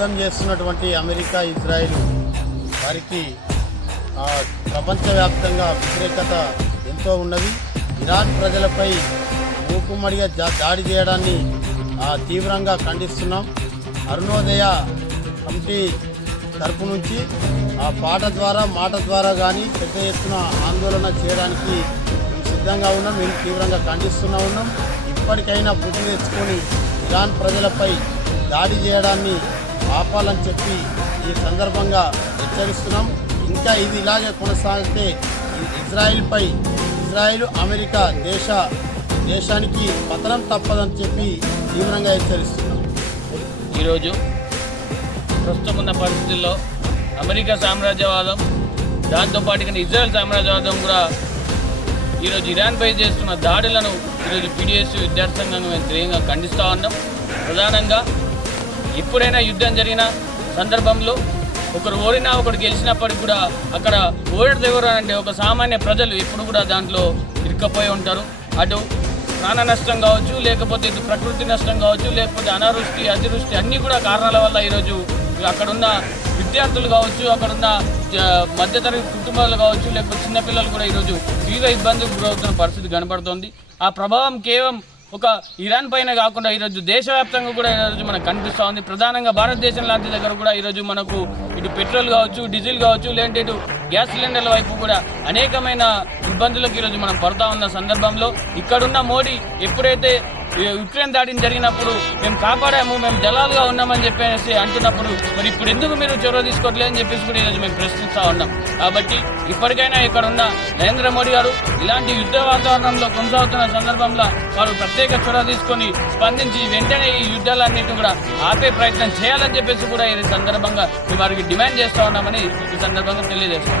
యుద్ధం చేస్తున్నటువంటి America, Israel వారికి ప్రపంచవ్యాప్తంగా వ్యతిరేకత ఎంతో ఉన్నది. ఇరాన్ ప్రజలపై మూకుమ్మడిగా దాడి చేయడాన్ని తీవ్రంగా ఖండిస్తున్నాం. అరుణోదయ కమిటీ తరపు నుంచి పాట ద్వారా, మాట ద్వారా కానీ పెద్ద ఎత్తున ఆందోళన చేయడానికి మేము సిద్ధంగా ఉన్నాం. మేము తీవ్రంగా ఖండిస్తూనే ఉన్నాం. ఇప్పటికైనా బుద్ధి తెచ్చుకొని ఇరాన్ ప్రజలపై దాడి చేయడాన్ని ఆపాలని చెప్పి ఈ సందర్భంగా హెచ్చరిస్తున్నాం. ఇంకా ఇది ఇలాగే కొనసాగితే ఇజ్రాయిల్ అమెరికా దేశానికి పతనం తప్పదని చెప్పి తీవ్రంగా హెచ్చరిస్తున్నాం. ఈరోజు ప్రస్తుతం ఉన్న పరిస్థితుల్లో అమెరికా సామ్రాజ్యవాదం, దాంతోపాటుగా ఇజ్రాయెల్ సామ్రాజ్యవాదం కూడా ఈరోజు ఇరాన్పై చేస్తున్న దాడులను ఈరోజు పీడిఎస్ విద్యార్థి సంఘంగా మేము తీవ్రంగా ఖండిస్తూ ఉన్నాం. ప్రధానంగా ఎప్పుడైనా యుద్ధం జరిగిన సందర్భంలో ఒకరు ఓడినా ఒకరు గెలిచినప్పటికి కూడా అక్కడ ఓడితే ఎవరు అంటే ఒక సామాన్య ప్రజలు ఎప్పుడు కూడా దాంట్లో ఇరుక్కపోయి ఉంటారు. అటు ప్రాణ నష్టం కావచ్చు, లేకపోతే ఇటు ప్రకృతి నష్టం కావచ్చు, లేకపోతే అనావృష్టి, అతివృష్టి అన్నీ కూడా కారణాల వల్ల ఈరోజు అక్కడున్న విద్యార్థులు కావచ్చు, అక్కడున్న మధ్యతరగతి కుటుంబాలు కావచ్చు, లేకపోతే చిన్నపిల్లలు కూడా ఈరోజు తీవ్ర ఇబ్బందులకు గురవుతున్న పరిస్థితి కనబడుతోంది. ఆ ప్రభావం కేవలం ఒక ఇరాన్ పైన కాకుండా ఈరోజు దేశవ్యాప్తంగా కూడా ఈరోజు మనకు కనిపిస్తూ ఉంది. ప్రధానంగా భారతదేశం లాంటి దగ్గర కూడా ఈరోజు మనకు ఇటు పెట్రోల్ కావచ్చు, డీజిల్ కావచ్చు, లేదంటే ఇటు గ్యాస్ సిలిండర్ల వైపు కూడా అనేకమైన ఇబ్బందులకు ఈరోజు మనం పడుతూ ఉన్న సందర్భంలో ఇక్కడున్న మోడీ ఎప్పుడైతే యుక్రెయిన్ దాడిని జరిగినప్పుడు మేము కాపాడాము, మేము జలాలుగా ఉన్నామని చెప్పేసి అంటున్నప్పుడు మరి ఇప్పుడు ఎందుకు మీరు చొరవ తీసుకోవట్లేదని చెప్పేసి కూడా ఈరోజు మేము ప్రశ్నిస్తూ ఉన్నాం. కాబట్టి ఇప్పటికైనా ఇక్కడ ఉన్న నరేంద్ర మోడీ గారు ఇలాంటి యుద్ధ వాతావరణంలో కొనసాగుతున్న సందర్భంలో వారు ప్రత్యేక చొరవ తీసుకొని స్పందించి వెంటనే ఈ యుద్ధాలన్నింటినీ కూడా ఆపే ప్రయత్నం చేయాలని చెప్పేసి కూడా ఈ సందర్భంగా మేము వారికి డిమాండ్ చేస్తూ ఉన్నామని ఈ సందర్భంగా తెలియజేస్తాం.